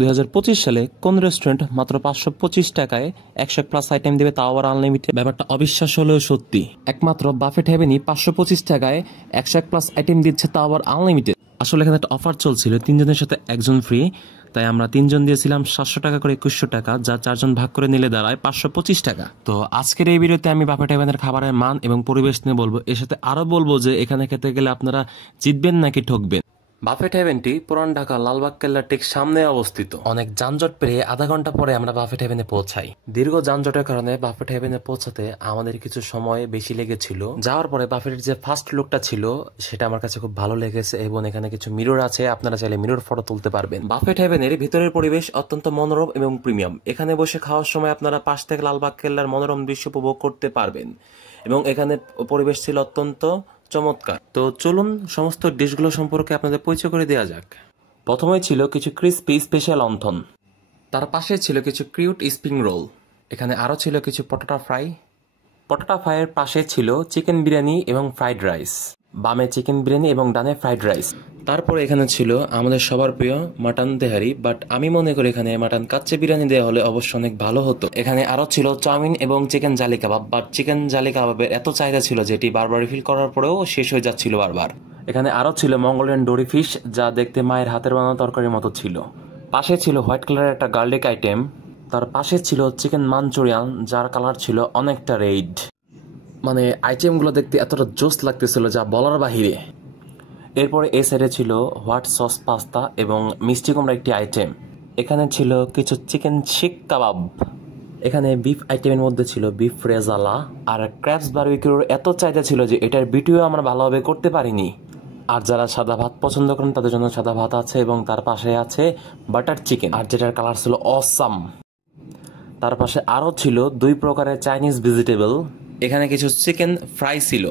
2025 সালে কোন রেস্টুরেন্ট মাত্র 525 টাকায় 100+ আইটেম দেবে, তাও আবার আনলিমিটেড? ব্যাপারটা অবিশ্বাস হলেও সত্যি। একমাত্র বাফেট হেভেনই 525 টাকায় 100+ আইটেম দিচ্ছে, তাও আবার আনলিমিটেড। আসলে এখানে একটা অফার চলছিল, 3 জনের সাথে 1 জন ফ্রি। তাই আমরা 3 জন দিয়েছিলাম 700 টাকা করে, 2100 টাকা, যা 4 জন ভাগ করে নিলে দাঁড়ায় 525 টাকা। তো আজকের এই ভিডিওতে আমি বাফেট হেভেনের খাবারের মান এবং পরিবেশ নিয়ে বলবো। এর সাথে আরো বলবো যে এখানে খেতে গেলে আপনারা জিতবেন নাকি ঠকবেন। বাফেট হেভেনটি পুরান ঢাকা লালবাগ কেল্লার ঠিক সামনে অবস্থিত। অনেক যানজট পেরিয়ে আধা ঘন্টা পরে আমরা বাফেট হেভেনে পৌঁছাই। দীর্ঘ যানজটের কারণে বাফেট হেভেনে পৌঁছাতে আমাদের কিছু সময় বেশি লেগেছিল। যাওয়ার পরে বাফেটের যে ফার্স্ট লুকটা ছিল সেটা আমার কাছে খুব ভালো লেগেছে, এবং এখানে কিছু মিরর আছে, আপনারা চাইলে মিরর ফটো তুলতে পারবেন। বাফেট হেভেনের ভিতরের পরিবেশ অত্যন্ত মনোরম এবং প্রিমিয়াম। এখানে বসে খাওয়ার সময় আপনারা পাশ থেকে লালবাগ কেল্লার মনোরম দৃশ্য উপভোগ করতে পারবেন, এবং এখানে পরিবেশ ছিল অত্যন্ত চমৎকার। তো চলুন সমস্ত ডিশগুলো সম্পর্কে আপনাদের পরিচয় করে দেওয়া যাক। প্রথমেই ছিল কিছু ক্রিস্পি স্পেশাল অন্থন, তার পাশে ছিল কিছু কিউট স্প্রিং রোল, এখানে আরও ছিল কিছু পটাটা ফ্রাই। পটাটা ফ্রাইয়ের পাশে ছিল চিকেন বিরিয়ানি এবং ফ্রাইড রাইস, বামে চিকেন বিরিয়ানি এবং ডানে ফ্রাইড রাইস। তারপরে এখানে ছিল আমাদের সবার প্রিয় মাটন তেহারি, বাট আমি মনে করি এখানে মাটন কাচ্চি বিরিয়ানি দেওয়া হলে অবশ্য অনেক ভালো হতো। এখানে আরও ছিল চাউমিন এবং চিকেন জালি কাবাব, বাট চিকেন জালি কাবাবের এত চাহিদা ছিল যেটি বারবার রিফিল করার পরেও শেষ হয়ে যাচ্ছিল বারবার। এখানে আরও ছিল মঙ্গোলিয়ান ডোরি ফিশ, যা দেখতে মায়ের হাতের বানানো তরকারির মতো ছিল। পাশে ছিল হোয়াইট কালারের একটা গার্লিক আইটেম, তার পাশে ছিল চিকেন মাঞ্চুরিয়ান, যার কালার ছিল অনেকটা রেড। মানে আইটেমগুলো দেখতে এতটা জোস লাগতেছিল যা বলার বাহিরে। এরপরে এই সাইডে ছিল হোয়াইট সস পাস্তা এবং মিষ্টি কুমড়া একটি আইটেম। এখানে ছিল কিছু চিকেন শিক কাবাব। এখানে বিফ আইটেমের মধ্যে ছিল বিফ রেজালা আর ক্র্যাবস বারবিকিউর এত চাহিদা ছিল যে এটার ভিডিও আমরা ভালোভাবে করতে পারিনি। আর যারা সাদা ভাত পছন্দ করেন তাদের জন্য সাদা ভাত আছে, এবং তার পাশে আছে বাটার চিকেন, আর যেটার কালার ছিল অসাম। তার পাশে আরও ছিল 2 প্রকারের চাইনিজ ভেজিটেবল। এখানে কিছু চিকেন ফ্রাই ছিল।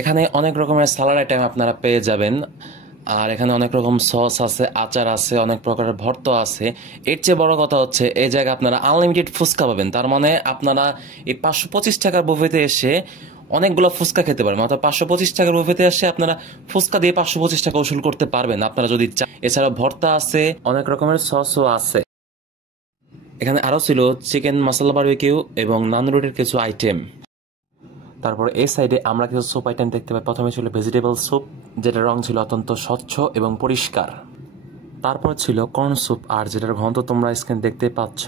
এখানে অনেক রকমের সালাড আইটেম আপনারা পেয়ে যাবেন, আর এখানে অনেক রকম সস আছে, আচার আছে, অনেক প্রকারের ভর্তা আছে। এর চেয়ে বড় কথা হচ্ছে এই জায়গায় আপনারা আনলিমিটেড ফুচকা পাবেন। তার মানে আপনারা এই 525 টাকার বুফেতে এসে অনেকগুলো ফুচকা খেতে পারবেন। অর্থাৎ 525 টাকার বুফেতে এসে আপনারা ফুচকা দিয়ে 525 টাকা উসুল করতে পারবেন আপনারা যদি চান। এছাড়া ভর্তা আছে, অনেক রকমের সসও আছে। এখানে আরও ছিল চিকেন মশলা বারবিকিউ এবং নান রুটির কিছু আইটেম। তারপর এই সাইডে আমরা কিছু স্যুপ আইটেম দেখতে পাই। প্রথমে ছিল ভেজিটেবল স্যুপ, যেটার রং ছিল অত্যন্ত স্বচ্ছ এবং পরিষ্কার। তারপর ছিল কর্ন স্যুপ, আর যেটার ঘনত্ব তোমরা স্ক্রিনে দেখতে পাচ্ছ,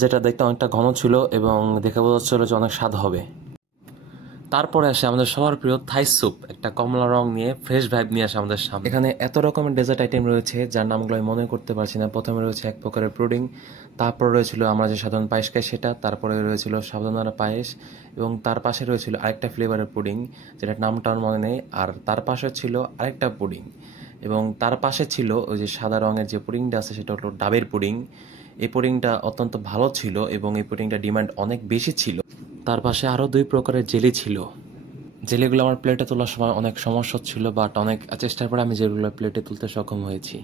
যেটা দেখতে অনেকটা ঘন ছিল এবং দেখে বোঝা যাচ্ছিল যে অনেক স্বাদ হবে। তারপরে আসে আমাদের সবার প্রিয় থাই স্যুপ, একটা কমলা রং নিয়ে ফ্রেশ ভাইব নিয়ে আসে আমাদের সামনে। এখানে এত রকমের ডেজার্ট আইটেম রয়েছে যার নামগুলো আমি মনে করতে পারছি না। প্রথমে রয়েছে এক প্রকারের পুডিং, তারপরে রয়েছিল আমরা যে সাধারণ পায়েস খাই সেটা, তারপরে রয়েছিল সাবুদানার পায়েস, এবং তার পাশে রয়েছিল আরেকটা ফ্লেভারের পুডিং যেটার নামটা আমার মনে নেই, আর তার পাশে ছিল আরেকটা পুডিং, এবং তার পাশে ছিল ওই যে সাদা রঙের যে পুডিংটা আছে সেটা হলো ডাবের পুডিং। এই পুডিংটা অত্যন্ত ভালো ছিল এবং এই পুডিংটা ডিমান্ড অনেক বেশি ছিল। তার পাশে আরও 2 প্রকারের জেলি ছিল। জেলিগুলো আমার প্লেটে তোলার সময় অনেক সমস্যা ছিল, বাট অনেক চেষ্টার পরে আমি জেলিগুলো প্লেটে তুলতে সক্ষম হয়েছি।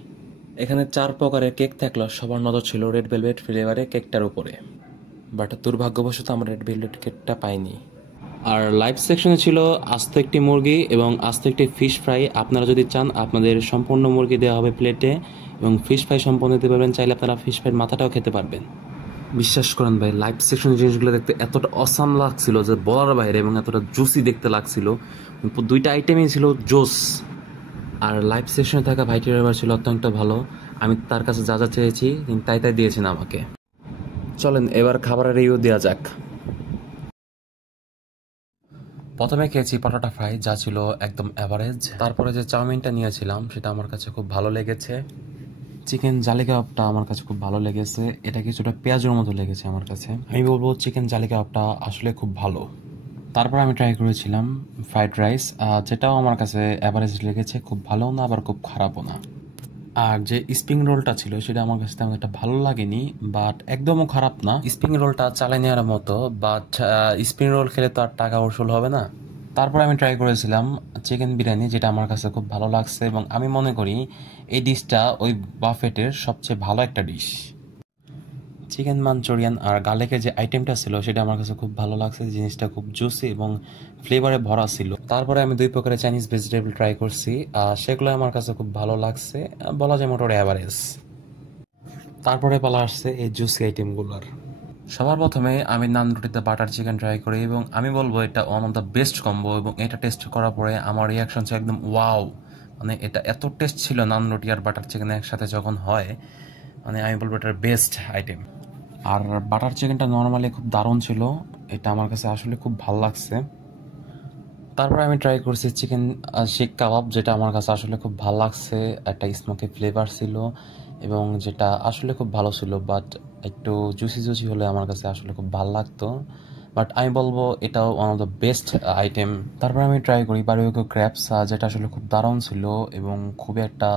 এখানে 4 প্রকারের কেক থাকলেও সবার নজর ছিল রেড ভেলভেট ফ্লেভারের কেকটার উপরে, বাট দুর্ভাগ্যবশত আমরা রেড ভেলভেট কেকটা পাইনি। আর লাইভ সেকশনে ছিল আস্ত একটি মুরগি এবং আস্ত একটি ফিশ ফ্রাই। আপনারা যদি চান আপনাদের সম্পূর্ণ মুরগি দেওয়া হবে প্লেটে, এবং ফিশ ফ্রাই সম্পূর্ণ দিতে পারবেন। চাইলে আপনারা ফিশ ফ্রাইয়ের মাথাটাও খেতে পারবেন। বিশ্বাস করেন ভাই, লাইভ সেকশনের জিনিসগুলো দেখতে এতটা অসাম লাগছিল যে বলার বাইরে, এবং এতটা জুসি দেখতে লাগছিল। 2টা আইটেমই ছিল জোস। আর লাইভ সেকশনে থাকা ভাইটির ব্যাপার ছিল অত্যন্ত ভালো। আমি তার কাছে যা যা চেয়েছি তিনি তাই তাই দিয়েছেন আমাকে। চলেন এবার খাবারের রিভিউ দেওয়া যাক। প্রথমে খেয়েছি পটাটা ফ্রাই, যা ছিল একদম অ্যাভারেজ। তারপরে যে চাউমিনটা নিয়েছিলাম সেটা আমার কাছে খুব ভালো লেগেছে। চিকেন জালি কাবাবটা আমার কাছে খুব ভালো লেগেছে, এটা কিছুটা পেঁয়াজের মতো লেগেছে আমার কাছে। আমি বলবো চিকেন জালি কাবাবটা আসলে খুব ভালো। তারপর আমি ট্রাই করেছিলাম ফ্রাইড রাইস, যেটাও আমার কাছে অ্যাভারেজ লেগেছে, খুব ভালো না আবার খুব খারাপও না। আর যে স্প্রিং রোলটা ছিল সেটা আমার কাছে তেমন একটা ভালো লাগেনি, বাট একদমও খারাপ না। স্প্রিং রোলটা চালিয়ে নেওয়ার মতো, বাট স্প্রিং রোল খেলে তো আর টাকা উসুল হবে না। তারপর আমি ট্রাই করেছিলাম চিকেন বিরিয়ানি, যেটা আমার কাছে খুব ভালো লাগছে, এবং আমি মনে করি এই ডিশটা ওই বাফেটের সবচেয়ে ভালো একটা ডিশ। চিকেন মাঞ্চুরিয়ান আর গার্লিকের যে আইটেমটা ছিল সেটা আমার কাছে খুব ভালো লাগছে, জিনিসটা খুব জুসি এবং ফ্লেভারে ভরা ছিল। তারপরে আমি 2 প্রকারের চাইনিজ ভেজিটেবল ট্রাই করছি, সেগুলো আমার কাছে খুব ভালো লাগছে, বলা যায় মোটামুটি অ্যাভারেজ। তারপরে পালা আসছে এই জুসি আইটেমগুলোর। সবার প্রথমে আমি নান রুটিতে বাটার চিকেন ট্রাই করি এবং আমি বলবো এটা one of the best combo. এবং এটা টেস্ট করার পরে আমার রিয়াকশন ছিল একদম ওয়াও, মানে এটা এত টেস্ট ছিল নান রুটি আর বাটার চিকেন একসাথে যখন হয়, মানে আমি বলবো এটার বেস্ট আইটেম। আর বাটার চিকেনটা নর্মালি খুব দারুণ ছিল, এটা আমার কাছে আসলে খুব ভালো লাগছে। তারপরে আমি ট্রাই করছি চিকেন শিক কাবাব, যেটা আমার কাছে আসলে খুব ভালো লাগছে, একটা স্মোকি ফ্লেভার ছিল এবং যেটা আসলে খুব ভালো ছিল, বাট একটু জুসি জুসি হলে আমার কাছে আসলে খুব ভালো লাগতো। বাট আমি বলবো এটাও one of the best item. তারপরে আমি ট্রাই করি বারবিকিউ ক্র্যাবস, যেটা আসলে খুব দারুণ ছিল এবং খুবই একটা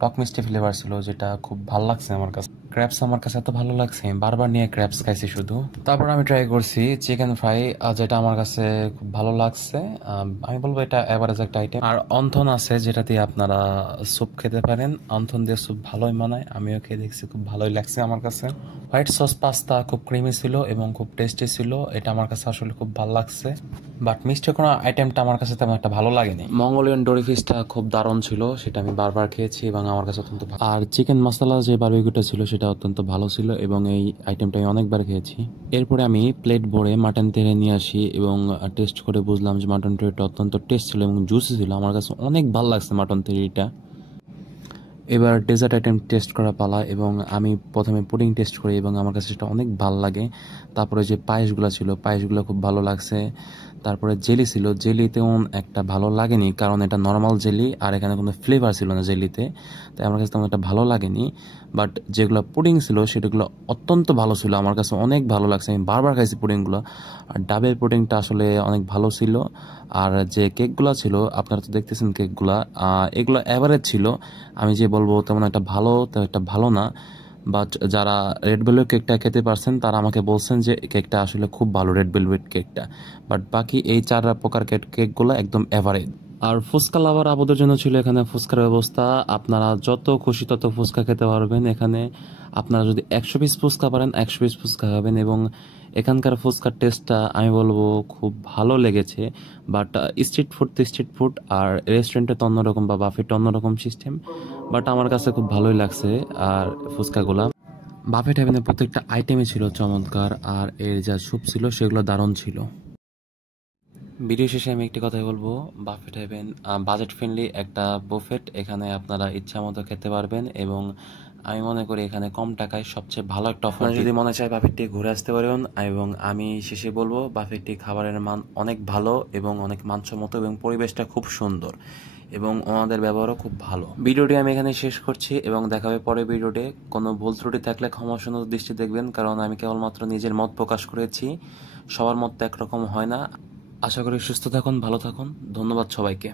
টক মিষ্টি ফ্লেভার ছিল, যেটা খুব ভালো লাগছে আমার কাছে। ক্র্যাবস আমার কাছে এত ভালো লাগছে, আমি বারবার নিয়ে ক্র্যাবস খাইছি শুধু। তারপর আমি ট্রাই করছি চিকেন ফ্রাই, যেটা আমার কাছে খুব ভালো লাগছে। আমি বলবো এটা এভারেজ একটা আইটেম। আর অন্থন আছে, যেটা দিয়ে আপনারা স্যুপ খেতে পারেন, অন্থন দিয়ে স্যুপ ভালোই মানায়, আমিও খেয়ে দেখছি, খুব ভালোই লাগছে আমার কাছে। হোয়াইট সস পাস্তা খুব ক্রিমি ছিল এবং খুব টেস্টি ছিল, এটা আমার কাছে আসলে খুব ভালো লাগছে। বাট মিষ্টি কোনো আইটেমটা আমার কাছে তেমন একটা ভালো লাগেনি। মঙ্গোলিয়ান ডোরি ফিশটা খুব দারুণ ছিল, সেটা আমি বারবার খেয়েছি এবং আমার কাছে অত্যন্ত ভালো। আর চিকেন মশলা যে বারবিকিউটা ছিল সেটা অত্যন্ত ভালো ছিল এবং এই আইটেমটা আমি অনেকবার খেয়েছি। এরপরে আমি প্লেট ভরে মাটন তেড়ে নিয়ে আসি এবং টেস্ট করে বুঝলাম যে মাটন তেড়িটা অত্যন্ত টেস্ট ছিল এবং জুসি ছিল, আমার কাছে অনেক ভালো লাগছে মাটন তেড়িটা। এবার ডেজার্ট আইটেম টেস্ট করা পালা এবং আমি প্রথমে পুডিং টেস্ট করি এবং আমার কাছে সেটা অনেক ভালো লাগে। তারপরে যে পায়েসগুলো ছিল, পায়েসগুলো খুব ভালো লাগছে। তারপরে জেলি ছিল, জেলি তেমন একটা ভালো লাগেনি, কারণ এটা নর্মাল জেলি আর এখানে কোনো ফ্লেভার ছিল না জেলিতে, তাই আমার কাছে তেমন একটা ভালো লাগেনি। বাট যেগুলো পুডিং ছিল সেগুলো অত্যন্ত ভালো ছিল, আমার কাছে অনেক ভালো লাগছে, আমি বারবার খাইছি পুডিংগুলো। আর ডাবের পুডিংটা আসলে অনেক ভালো ছিল। আর যে কেকগুলো ছিল আপনারা তো দেখতেছেন কেকগুলা, এগুলো অ্যাভারেজ ছিল, আমি যে বলবো তেমন একটা ভালো তেমন একটা ভালো না। বাট যারা রেড ভেলভেট কেকটা খেতে পারছেন তারা আমাকে বলছেন যে কেকটা আসলে খুব ভালো, রেড ভেলভেট কেকটা। বাট বাকি এই চার প্রকার কেকগুলো একদম অ্যাভারেজ। আর ফুচকা লাভার আবুদের জন্য ছিল এখানে ফুচকার ব্যবস্থা, আপনারা যত খুশি তত ফুচকা খেতে পারবেন এখানে। আপনারা যদি 100 পিস ফুচকা পারেন 100 পিস ফুচকা খাবেন এবং এখানকার ফুচকার টেস্টটা আমি বলবো খুব ভালো লেগেছে। বাট স্ট্রিট ফুড তো স্ট্রিট ফুড, আর রেস্টুরেন্টে তো অন্যরকম বা বাফেটে অন্যরকম সিস্টেম, বাট আমার কাছে খুব ভালোই লাগছে। আর ফুচকাগুলা বাফেট হেভেনের প্রত্যেকটা আইটেমই ছিল চমৎকার, আর এর যা স্যুপ ছিল সেগুলো দারুণ ছিল। ভিডিও শেষে আমি একটি কথাই বলবো, বাফেট হেভেন বাজেট ফ্রেন্ডলি একটা বুফেট, এখানে আপনারা ইচ্ছা মতো খেতে পারবেন এবং আমি মনে করি এখানে কম টাকায় সবচেয়ে ভালো একটা অফার। যদি মনে চায় বাফেটটি ঘুরে আসতে পারবেন। এবং আমি শেষে বলবো বাফেটটি খাবারের মান অনেক ভালো এবং অনেক মানসম্মত এবং পরিবেশটা খুব সুন্দর এবং ওনাদের ব্যবহারও খুব ভালো। ভিডিওটি আমি এখানে শেষ করছি এবং দেখা হবে পরের ভিডিওতে। কোনো ভুল ত্রুটি থাকলে ক্ষমাসুন্দর দৃষ্টি দেখবেন, কারণ আমি কেবলমাত্র নিজের মত প্রকাশ করেছি, সবার মত একরকম হয় না। আশা করি সুস্থ থাকুন, ভালো থাকুন, ধন্যবাদ সবাইকে।